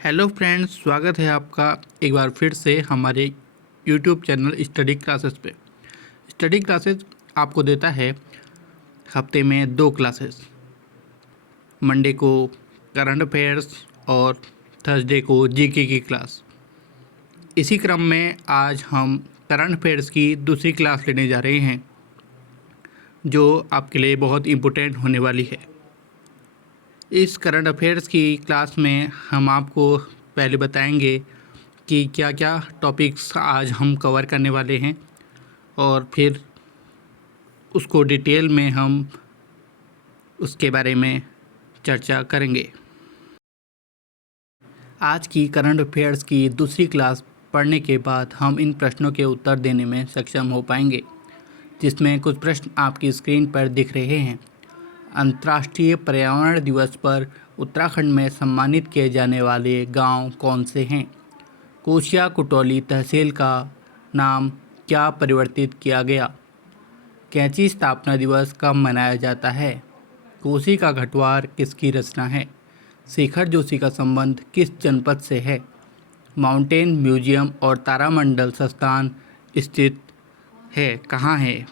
Hello friends, स्वागत है आपका एक बार फिर से हमारे यूट्यूब चैनल स्टडी क्लासेस पे। स्टडी क्लासेस आपको देता है हफ्ते में 2 क्लासेस। मंडे को करंट अफेयर्स और थर्सडे को जीके की क्लास। इसी क्रम में आज हम करंट अफेयर्स की दूसरी क्लास लेने जा रहे हैं, जो आपके लिए बहुत इम्पोर्टेंट होने वाली है। इस करंट अफेयर्स की क्लास में हम आपको पहले बताएंगे कि क्या क्या टॉपिक्स आज हम कवर करने वाले हैं और फिर उसको डिटेल में हम उसके बारे में चर्चा करेंगे। आज की करंट अफेयर्स की दूसरी क्लास पढ़ने के बाद हम इन प्रश्नों के उत्तर देने में सक्षम हो पाएंगे, जिसमें कुछ प्रश्न आपकी स्क्रीन पर दिख रहे हैं। अंतर्राष्ट्रीय पर्यावरण दिवस पर उत्तराखंड में सम्मानित किए जाने वाले गांव कौन से हैं? कोसिया कुटौली तहसील का नाम क्या परिवर्तित किया गया? कैंची स्थापना दिवस कब मनाया जाता है? कोसी का घटवार किसकी रचना है? शेखर जोशी का संबंध किस जनपद से है? माउंटेन म्यूजियम और तारामंडल संस्थान स्थित है कहाँ है?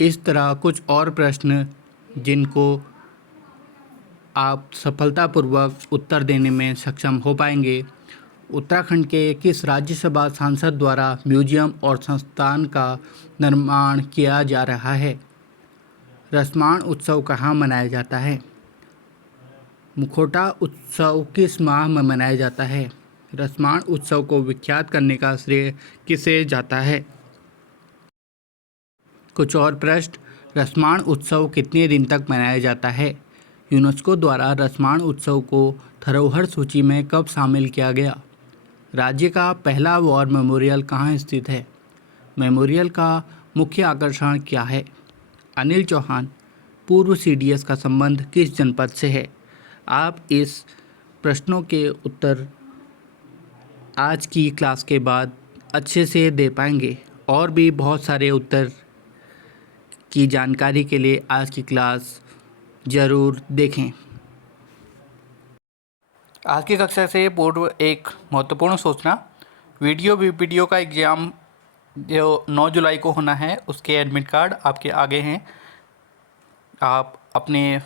इस तरह कुछ और प्रश्न जिनको आप सफलतापूर्वक उत्तर देने में सक्षम हो पाएंगे। उत्तराखंड के किस राज्यसभा सांसद द्वारा म्यूजियम और संस्थान का निर्माण किया जा रहा है? रसमाण उत्सव कहाँ मनाया जाता है? मुखौटा उत्सव किस माह में मनाया जाता है? रसमाण उत्सव को विख्यात करने का श्रेय किसे जाता है? कुछ और प्रश्न। रसमाण उत्सव कितने दिन तक मनाया जाता है? यूनेस्को द्वारा रसमाण उत्सव को धरोहर सूची में कब शामिल किया गया? राज्य का पहला वॉर मेमोरियल कहाँ स्थित है? मेमोरियल का मुख्य आकर्षण क्या है? अनिल चौहान पूर्व सीडीएस का संबंध किस जनपद से है? आप इस प्रश्नों के उत्तर आज की क्लास के बाद अच्छे से दे पाएंगे। और भी बहुत सारे उत्तर की जानकारी के लिए आज की क्लास ज़रूर देखें। आज की कक्षा से पूर्व एक महत्वपूर्ण सूचना। वीडियो का एग्ज़ाम जो 9 जुलाई को होना है, उसके एडमिट कार्ड आपके आगे हैं। आप अपने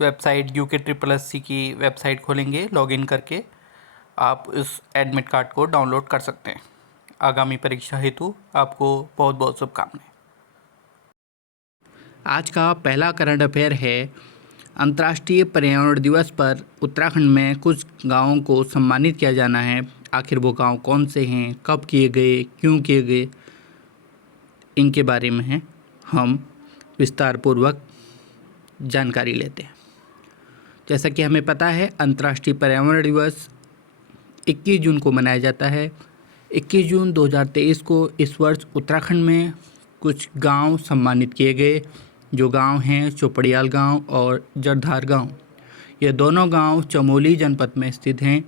वेबसाइट UKSSC की वेबसाइट खोलेंगे, लॉगिन करके आप इस एडमिट कार्ड को डाउनलोड कर सकते हैं। आगामी परीक्षा हेतु आपको बहुत बहुत शुभकामनाएं। आज का पहला करंट अफेयर है। अंतर्राष्ट्रीय पर्यावरण दिवस पर उत्तराखंड में कुछ गांवों को सम्मानित किया जाना है। आखिर वो गांव कौन से हैं, कब किए गए, क्यों किए गए, इनके बारे में हम विस्तारपूर्वक जानकारी लेते हैं। जैसा कि हमें पता है, अंतर्राष्ट्रीय पर्यावरण दिवस 21 जून को मनाया जाता है। 21 जून 2023 को इस वर्ष उत्तराखंड में कुछ गांव सम्मानित किए गए, जो गांव हैं चौपड़ियाल गांव और जरधार गांव। ये दोनों गांव चमोली जनपद में स्थित हैं।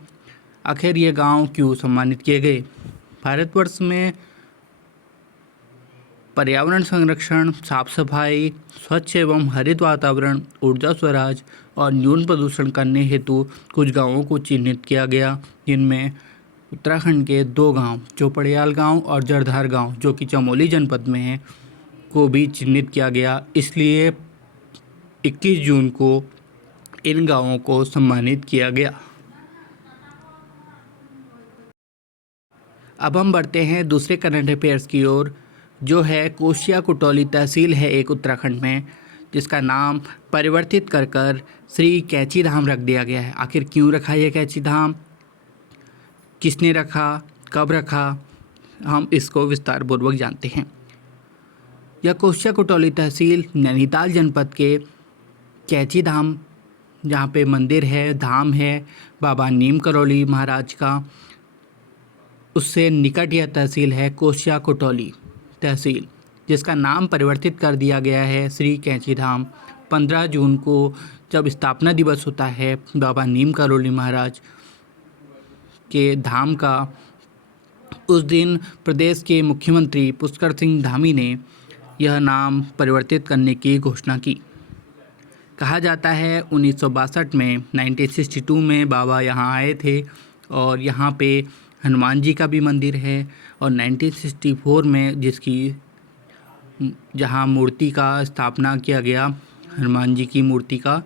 आखिर ये गांव क्यों सम्मानित किए गए? भारतवर्ष में पर्यावरण संरक्षण, साफ सफाई, स्वच्छ एवं हरित वातावरण, ऊर्जा स्वराज और न्यून प्रदूषण करने हेतु कुछ गांवों को चिन्हित किया गया, जिनमें उत्तराखंड के 2 गांव चौपड़ियाल गांव और जरधार गांव, जो कि चमोली जनपद में हैं, को भी चिन्हित किया गया। इसलिए 21 जून को इन गांवों को सम्मानित किया गया। अब हम बढ़ते हैं दूसरे करंट अफेयर्स की ओर, जो है कोसिया कुटौली तहसील है एक उत्तराखंड में, जिसका नाम परिवर्तित कर श्री कैंची धाम रख दिया गया है। आखिर क्यों रखा यह कैंची धाम, किसने रखा, कब रखा, हम इसको विस्तारपूर्वक जानते हैं। यह कोसिया कुटौली तहसील नैनीताल जनपद के कैंची धाम, जहाँ पे मंदिर है, धाम है बाबा नीम करौली महाराज का, उससे निकट यह तहसील है कोसिया कुटौली तहसील, जिसका नाम परिवर्तित कर दिया गया है श्री कैंची धाम। 15 जून को जब स्थापना दिवस होता है बाबा नीम करौली महाराज के धाम का, उस दिन प्रदेश के मुख्यमंत्री पुष्कर सिंह धामी ने यह नाम परिवर्तित करने की घोषणा की। कहा जाता है 1962 में 1962 में बाबा यहाँ आए थे और यहाँ पे हनुमान जी का भी मंदिर है। और 1964 में जहाँ मूर्ति का स्थापना किया गया, हनुमान जी की मूर्ति का,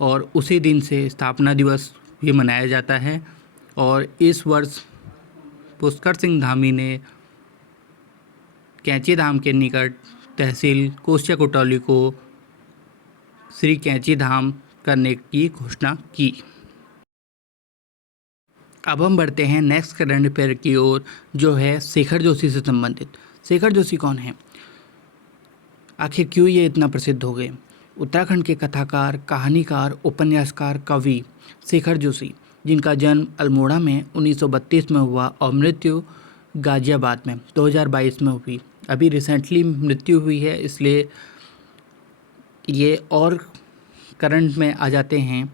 और उसी दिन से स्थापना दिवस भी मनाया जाता है। और इस वर्ष पुष्कर सिंह धामी ने कैंची धाम के निकट तहसील कोसिया कुटौली को श्री कैंची धाम करने की घोषणा की। अब हम बढ़ते हैं नेक्स्ट करंट अफेयर की ओर, जो है शेखर जोशी से संबंधित। शेखर जोशी कौन है, आखिर क्यों ये इतना प्रसिद्ध हो गए? उत्तराखंड के कथाकार, कहानीकार, उपन्यासकार, कवि शेखर जोशी, जिनका जन्म अल्मोड़ा में 1932 में हुआ और मृत्यु गाजियाबाद में 2022 में हुई। अभी रिसेंटली मृत्यु हुई है, इसलिए ये और करंट में आ जाते हैं।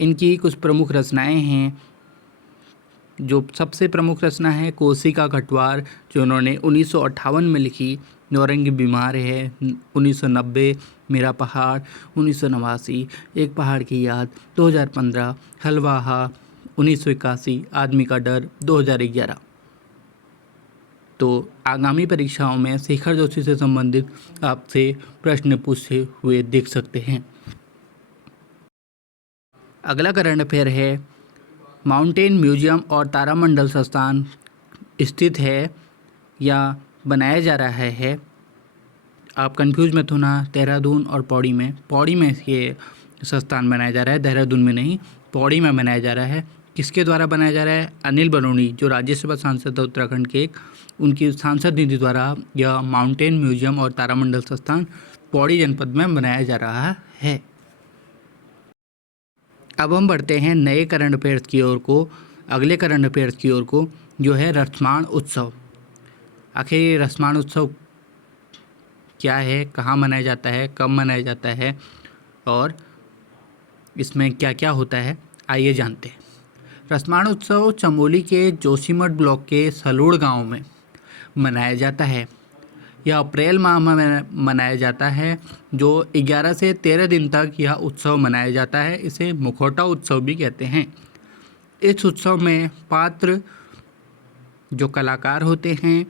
इनकी कुछ प्रमुख रचनाएं हैं। जो सबसे प्रमुख रचना है कोसी का घटवार, जो उन्होंने 1958 में लिखी। नौरंगी बीमार है 1990, मेरा पहाड़ 1989, एक पहाड़ की याद 2015, हलवाहा 1981, आदमी का डर 2011। तो आगामी परीक्षाओं में शेखर जोशी से संबंधित आपसे प्रश्न पूछे हुए देख सकते हैं। अगला करंट अफेयर है, माउंटेन म्यूजियम और तारामंडल संस्थान स्थित है या बनाया जा रहा है? आप कंफ्यूज मत होना, देहरादून और पौड़ी में ये संस्थान बनाया जा रहा है, देहरादून में नहीं, पौड़ी में बनाया जा रहा है। किसके द्वारा बनाया जा रहा है? अनिल बरूनी, जो राज्यसभा सांसद है उत्तराखंड के, उनकी सांसद निधि द्वारा यह माउंटेन म्यूजियम और तारामंडल संस्थान पौड़ी जनपद में बनाया जा रहा है। अब हम बढ़ते हैं नए करंट अफेयर्स की ओर को, अगले करंट अफेयर्स की ओर को, जो है रसमाण उत्सव। आखिर ये रसमाण उत्सव क्या है, कहाँ मनाया जाता है, कब मनाया जाता है और इसमें क्या क्या होता है, आइए जानते हैं। रसमाण उत्सव चमोली के जोशीमठ ब्लॉक के सलूड़ गांव में मनाया जाता है। यह अप्रैल माह में मनाया जाता है, जो 11 से 13 दिन तक यह उत्सव मनाया जाता है। इसे मुखौटा उत्सव भी कहते हैं। इस उत्सव में पात्र जो कलाकार होते हैं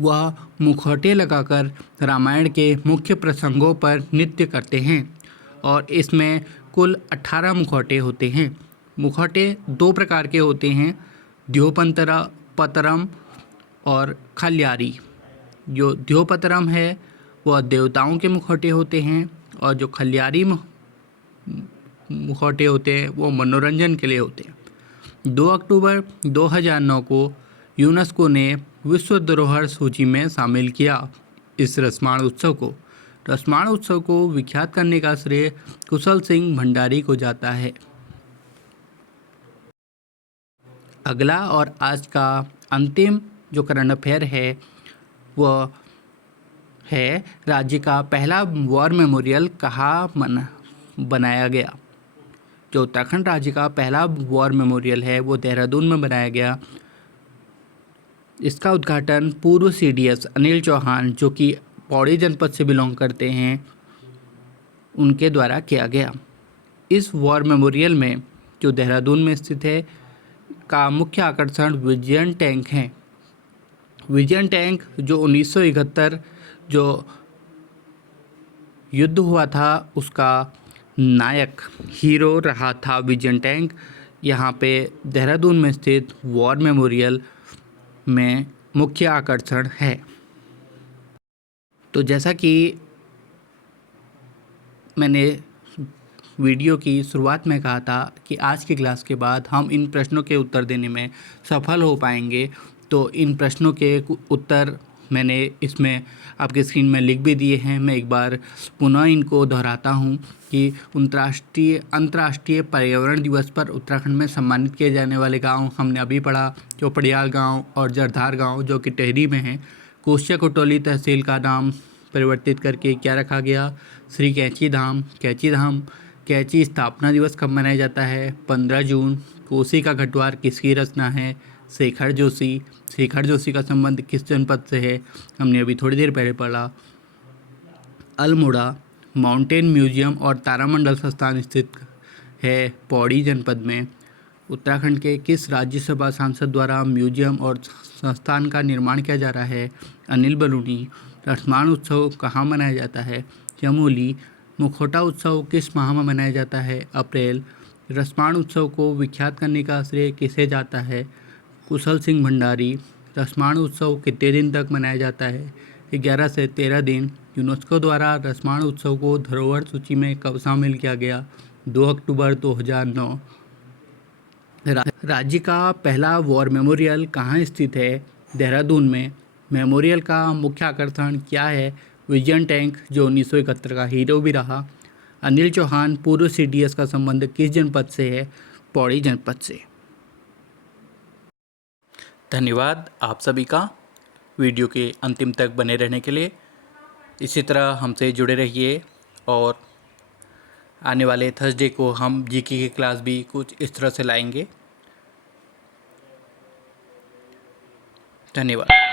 वह मुखौटे लगाकर रामायण के मुख्य प्रसंगों पर नृत्य करते हैं और इसमें कुल 18 मुखौटे होते हैं। मुखौटे दो प्रकार के होते हैं, द्योपतरम और खल्यारी। जो द्योपतरम है वह देवताओं के मुखौटे होते हैं और जो खल्यारी मुखौटे होते हैं वो मनोरंजन के लिए होते हैं। 2 अक्टूबर 2009 को यूनेस्को ने विश्व धरोहर सूची में शामिल किया इस रसमाण उत्सव को। रसमाण उत्सव को विख्यात करने का श्रेय कुशल सिंह भंडारी को जाता है। अगला और आज का अंतिम जो करंट अफेयर है वह है, राज्य का पहला वॉर मेमोरियल कहाँ बनाया गया? जो उत्तराखंड राज्य का पहला वॉर मेमोरियल है वो देहरादून में बनाया गया। इसका उद्घाटन पूर्व CDS अनिल चौहान, जो कि पौड़ी जनपद से बिलोंग करते हैं, उनके द्वारा किया गया। इस वॉर मेमोरियल में जो देहरादून में स्थित है का मुख्य आकर्षण विजयन टैंक है। विजयन टैंक जो 1971 जो युद्ध हुआ था उसका नायक हीरो रहा था विजयन टैंक। यहाँ पे देहरादून में स्थित वॉर मेमोरियल में मुख्य आकर्षण है। तो जैसा कि मैंने वीडियो की शुरुआत में कहा था कि आज की क्लास के बाद हम इन प्रश्नों के उत्तर देने में सफल हो पाएंगे, तो इन प्रश्नों के उत्तर मैंने इसमें आपके स्क्रीन में लिख भी दिए हैं। मैं एक बार पुनः इनको दोहराता हूँ कि अंतर्राष्ट्रीय पर्यावरण दिवस पर उत्तराखंड में सम्मानित किए जाने वाले गांव हमने अभी पढ़ा, चौपड़ियाल गांव और जरधार गांव जो कि टिहरी में है। कोसिया कुटौली तहसील का नाम परिवर्तित करके क्या रखा गया? श्री कैंची धाम। कैंची स्थापना दिवस कब मनाया जाता है? 15 जून। कोसी का घटवार किसकी रचना है? शेखर जोशी का संबंध किस जनपद से है? हमने अभी थोड़ी देर पहले पढ़ा। अल्मोड़ा माउंटेन म्यूजियम और तारामंडल संस्थान स्थित है पौड़ी जनपद में। उत्तराखंड के किस राज्यसभा सांसद द्वारा म्यूजियम और संस्थान का निर्माण किया जा रहा है? अनिल बलूनी। रसमाण उत्सव कहाँ मनाया जाता है? चमोली। मुखौटा उत्सव किस माह में मनाया जाता है? अप्रैल। रसमाण उत्सव को विख्यात करने का श्रेय किसे जाता है? कुशल सिंह भंडारी। रसमाण उत्सव कितने दिन तक मनाया जाता है? 11 से 13 दिन। यूनेस्को द्वारा रसमाण उत्सव को धरोहर सूची में कब शामिल किया गया? 2 अक्टूबर 2009। राज्य का पहला वॉर मेमोरियल कहाँ स्थित है? देहरादून में। मेमोरियल का मुख्य आकर्षण क्या है? विजन टैंक, जो 1971 का हीरो भी रहा। अनिल चौहान पूर्व CDS का संबंध किस जनपद से है? पौड़ी जनपद से। धन्यवाद आप सभी का वीडियो के अंतिम तक बने रहने के लिए। इसी तरह हमसे जुड़े रहिए और आने वाले थर्सडे को हम GK की क्लास भी कुछ इस तरह से लाएंगे। धन्यवाद।